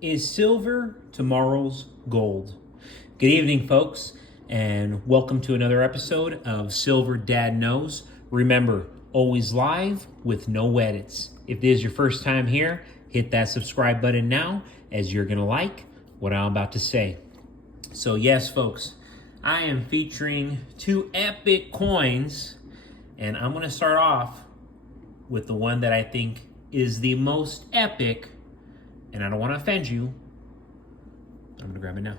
Is silver tomorrow's gold? Good evening, folks, and welcome to another episode of Silver Dad Knows. Remember, always live with no edits. If this is your first time here, hit that subscribe button now, as you're going to like what I'm about to say. So yes, folks, I am featuring two epic coins, and I'm going to start off with the one that I think is the most epic, and I don't want to offend you. I'm going to grab it now.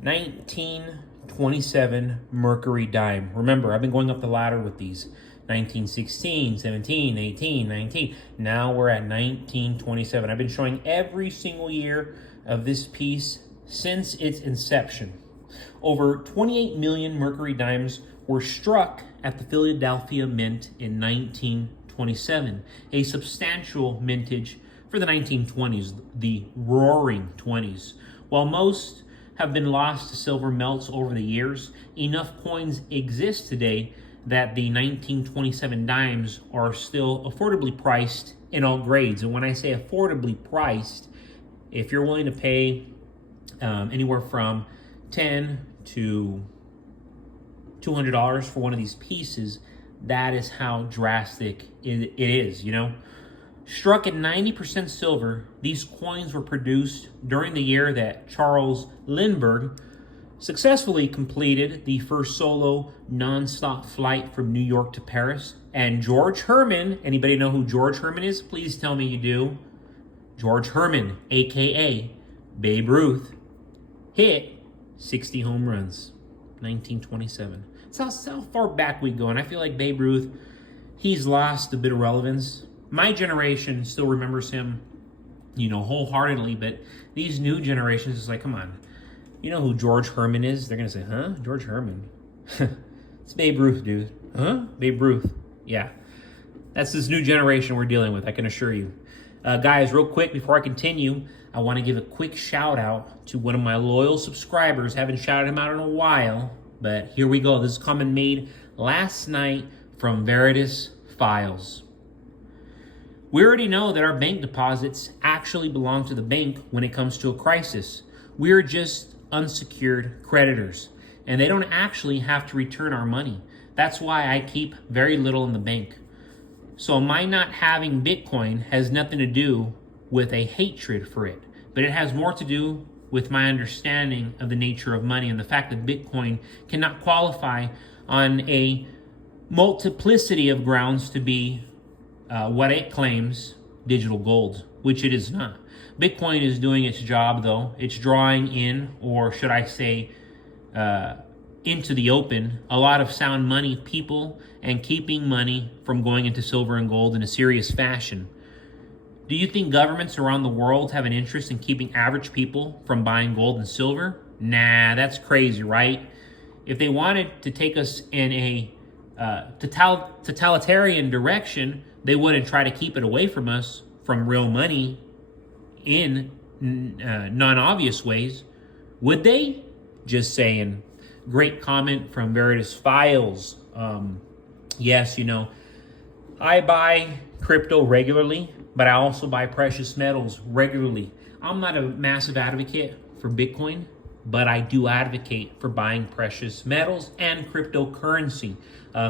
1927 Mercury dime. Remember, I've been going up the ladder with these. 1916, 17, 18, 19. Now we're at 1927. I've been showing every single year of this piece since its inception. Over 28 million Mercury dimes were struck at the Philadelphia Mint in 1927, a substantial mintage for the 1920s, the Roaring 20s. While most have been lost to silver melts over the years, enough coins exist today that the 1927 dimes are still affordably priced in all grades. And when I say affordably priced, if you're willing to pay anywhere from $10 to $200 for one of these pieces, that is how drastic it is, you know? Struck at 90% silver, these coins were produced during the year that Charles Lindbergh successfully completed the first solo non-stop flight from New York to Paris. And George Herman, anybody know who George Herman is? Please tell me you do. George Herman, aka Babe Ruth, hit 60 home runs, 1927. That's how far back we go, and I feel like Babe Ruth, he's lost a bit of relevance. My generation still remembers him, wholeheartedly, but these new generations is like, come on, you know who George Herman is? They're going to say, huh? George Herman? It's Babe Ruth, dude. Huh? Babe Ruth. Yeah. That's this new generation we're dealing with, I can assure you. Guys, real quick, before I continue, I want to give a quick shout out to one of my loyal subscribers. Haven't shouted him out in a while, but here we go. This is comment made last night from Veritas Files. We already know that our bank deposits actually belong to the bank when it comes to a crisis. We're just unsecured creditors, and they don't actually have to return our money. That's why I keep very little in the bank. So my not having Bitcoin has nothing to do with a hatred for it, but it has more to do with my understanding of the nature of money and the fact that Bitcoin cannot qualify on a multiplicity of grounds to be what it claims, digital gold, which it is not. Bitcoin is doing its job, though. It's drawing in, or should I say, into the open, a lot of sound money people and keeping money from going into silver and gold in a serious fashion. Do you think governments around the world have an interest in keeping average people from buying gold and silver? Nah, that's crazy, right? If they wanted to take us in a totalitarian direction, they wouldn't try to keep it away from us from real money in non-obvious ways, would they? Just saying. Great comment from Veritas Files. Yes, I buy crypto regularly, but I also buy precious metals regularly. I'm not a massive advocate for Bitcoin, but I do advocate for buying precious metals and cryptocurrency.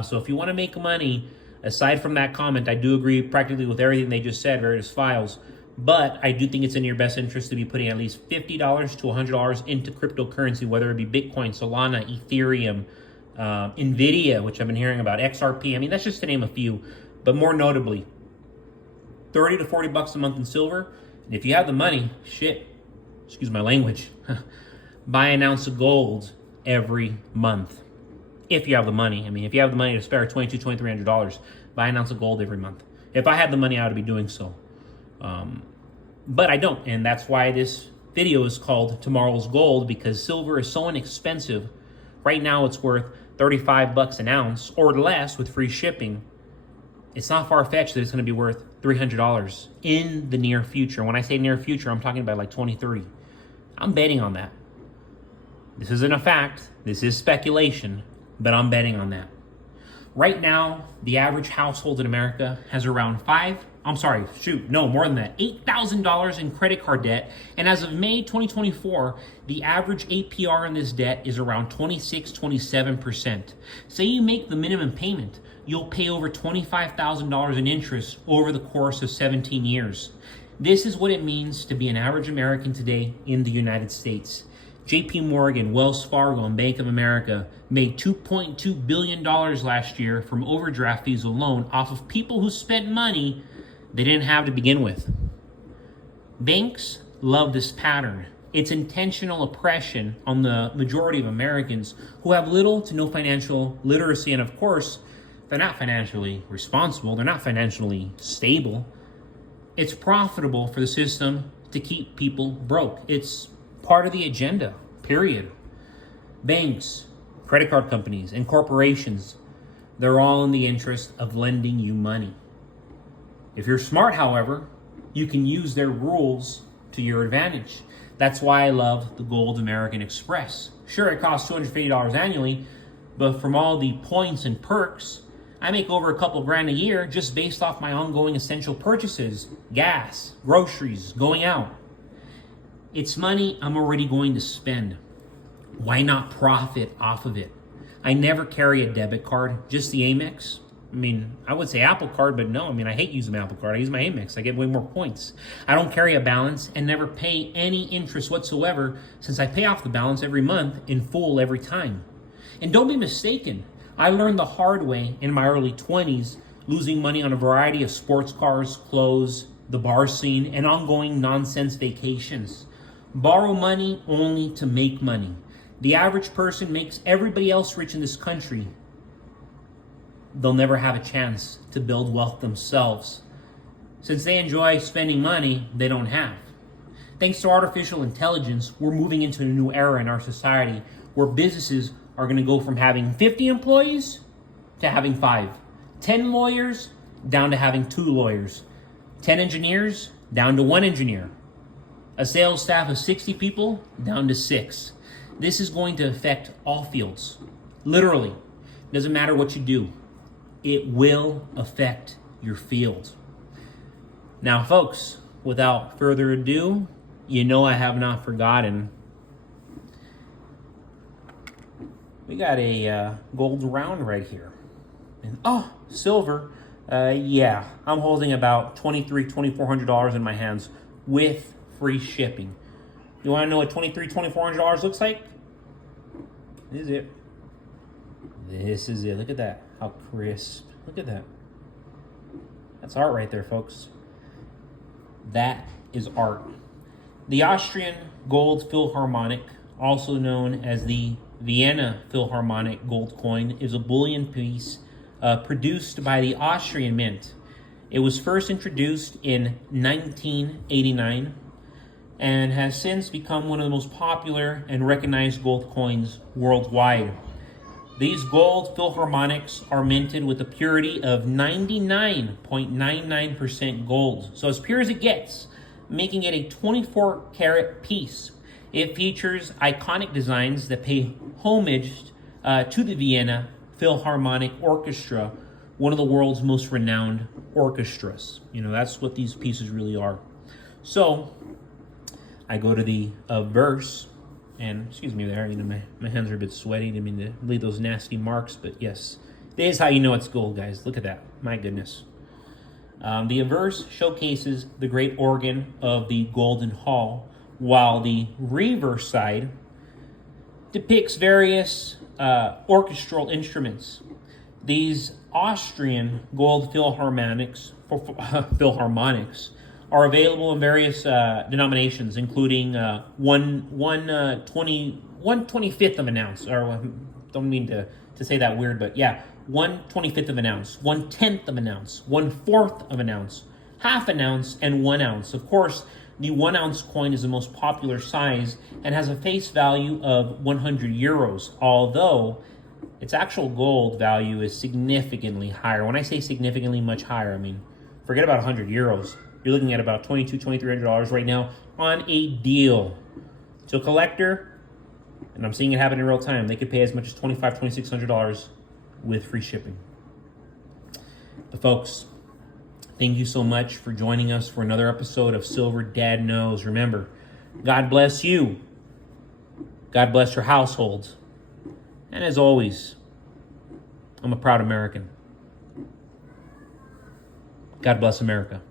So if you want to make money, aside from that comment, I do agree practically with everything they just said, Veritas Files, but I do think it's in your best interest to be putting at least $50 to $100 into cryptocurrency, whether it be Bitcoin, Solana, Ethereum, Nvidia, which I've been hearing about, XRP. I mean, that's just to name a few, but more notably, 30 to 40 bucks a month in silver. And if you have the money, excuse my language, buy an ounce of gold every month. If you have the money. I mean, if you have the money to spare $2,200, $2,300, buy an ounce of gold every month. If I had the money, I would be doing so. But I don't, and that's why this video is called Tomorrow's Gold, because silver is so inexpensive. Right now, it's worth 35 bucks an ounce or less with free shipping. It's not far-fetched that it's going to be worth $300 in the near future. When I say near future, I'm talking about like 2030. I'm betting on that. This isn't a fact. This is speculation, but I'm betting on that. Right now, the average household in America has around $5 I'm sorry, shoot, no, more than that, $8,000 in credit card debt. And as of May 2024, the average APR in this debt is around 26, 27%. Say you make the minimum payment, you'll pay over $25,000 in interest over the course of 17 years. This is what it means to be an average American today in the United States. JP Morgan, Wells Fargo, and Bank of America made $2.2 billion last year from overdraft fees alone off of people who spent money they didn't have to begin with. Banks love this pattern. It's intentional oppression on the majority of Americans who have little to no financial literacy, and of course, they're not financially responsible, they're not financially stable. It's profitable for the system to keep people broke. It's part of the agenda, period. Banks, credit card companies, and corporations, they're all in the interest of lending you money. If you're smart, however, you can use their rules to your advantage. That's why I love the Gold American Express. Sure, it costs $250 annually, but from all the points and perks, I make over a couple grand a year just based off my ongoing essential purchases, gas, groceries, going out. It's money I'm already going to spend. Why not profit off of it? I never carry a debit card, just the Amex. I mean, I would say Apple Card, but no, I hate using my Apple Card. I use my Amex. I get way more points. I don't carry a balance and never pay any interest whatsoever since I pay off the balance every month in full every time. And don't be mistaken, I learned the hard way in my early 20s, losing money on a variety of sports cars, clothes, the bar scene, and ongoing nonsense vacations. Borrow money only to make money. The average person makes everybody else rich in this country. They'll never have a chance to build wealth themselves. Since they enjoy spending money they don't have. Thanks to artificial intelligence, we're moving into a new era in our society where businesses are going to go from having 50 employees to having 5. 10 lawyers down to having 2 lawyers. 10 engineers down to 1 engineer. A sales staff of 60 people down to 6. This is going to affect all fields. Literally. Doesn't matter what you do. It will affect your field. Now, folks, without further ado, you know I have not forgotten. We got a gold round right here. And silver. Yeah, I'm holding about $2,300, $2,400 in my hands with free shipping. You want to know what $2,300, $2,400 looks like? This is it. This is it. Look at that. How crisp. Look at that. That's art right there, folks. That is art. The Austrian gold philharmonic, also known as the Vienna Philharmonic gold coin, is a bullion piece produced by the Austrian Mint. It was first introduced in 1989 and has since become one of the most popular and recognized gold coins worldwide. These gold philharmonics are minted with a purity of 99.99% gold, so as pure as it gets, making it a 24-karat piece. It features iconic designs that pay homage to the Vienna Philharmonic Orchestra, one of the world's most renowned orchestras. You know, that's what these pieces really are. So, I go to the verse, and excuse me there, you know, my hands are a bit sweaty. I didn't mean to leave those nasty marks, but yes, this is how you know it's gold, guys. Look at that. My goodness. The verse showcases the great organ of the Golden Hall, while the reverse side depicts various orchestral instruments. These Austrian gold philharmonics are available in various denominations, including 1/25th of an ounce, or don't mean to say that weird, but yeah, 1/25th of an ounce, 1/10th of an ounce, 1/4 of an ounce, half an ounce, and 1 ounce. Of course, the 1 ounce coin is the most popular size and has a face value of 100 euros, although its actual gold value is significantly higher. When I say significantly much higher, I mean, forget about 100 euros. You're looking at about $2,200, $2,300 right now on a deal. To a collector, and I'm seeing it happen in real time, they could pay as much as $2,500, $2,600 with free shipping. But folks, Thank you so much for joining us for another episode of Silver Dad Knows. Remember, God bless you. God bless your households. And as always, I'm a proud American. God bless America.